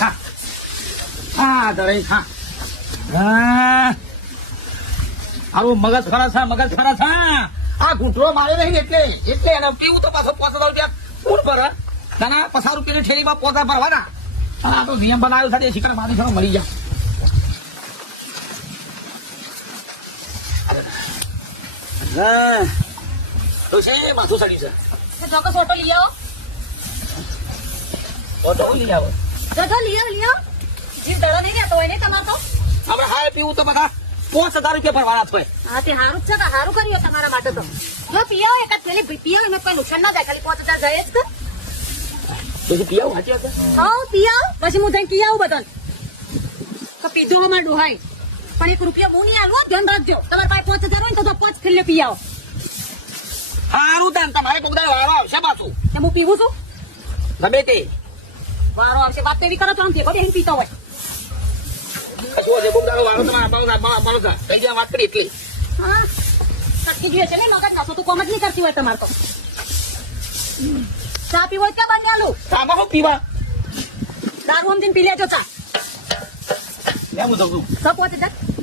ખા હા દરે ખા હા આવું મગજ ખરા છે મગજ ખરા છે આ ઘૂંટડો મારે નહીં એટલે એને પીવું તો પાછો 5000 પૂર પર ના 50 રૂપિયાની ઠેલીમાં પોતા ભરવાના આ તો નિયમ બનાવ્યો છે શિકાર મારી થોડો મરી જાય હા તો છે માથું સડી છે ચોક્કસ ઓટો લઈ આવો ઓટો લઈ આવો લઈ આવો જીવ દડો નહીં રહેતો હોય ને તમારે તો આપણે હાય પીવું તો બધા 5000 રૂપિયા ભરવાના છે હા તે સારું જ છે સારું કર્યું તમારા માટે તો જો પીઓ એકાદ પેલી પીઓ એમાં કોઈ નુકસાન ના થાય ખાલી 5000 જાય જ પછી પીવું સાચી વાત હા પીઓ પછી હું જઈને પી આવું બધાને તો પીધું અમારે ડોહાય પણ 1 રૂપિયા હું નહીં આલું ધ્યાન રાખજો તમારે પાસે 5000 હોય ને તો 5 થેલી પી આવો સારું તાન તમારે કોક દાડો વારો આવશે પાછું હું પીવું છું ગમે તે વારો આવશે વાત તો એવી કરો તો આમ ભેગો બેહીને પીતા હોય કશું હશે કોક દાડો વારો તમારે આપવાનો છે કઈ જ્યાં વાત કરી એટલી હા સટકી જોઈએ છે ને મગજ નસો તો કોમ જ નહીં કરતી હોય તમારે તો ચા પીવો હોય ક્યાં બંધ આલું આમાં શું પીવા દારૂ અમદીને પી લેજો ચા મેં હું જઉં છું 5000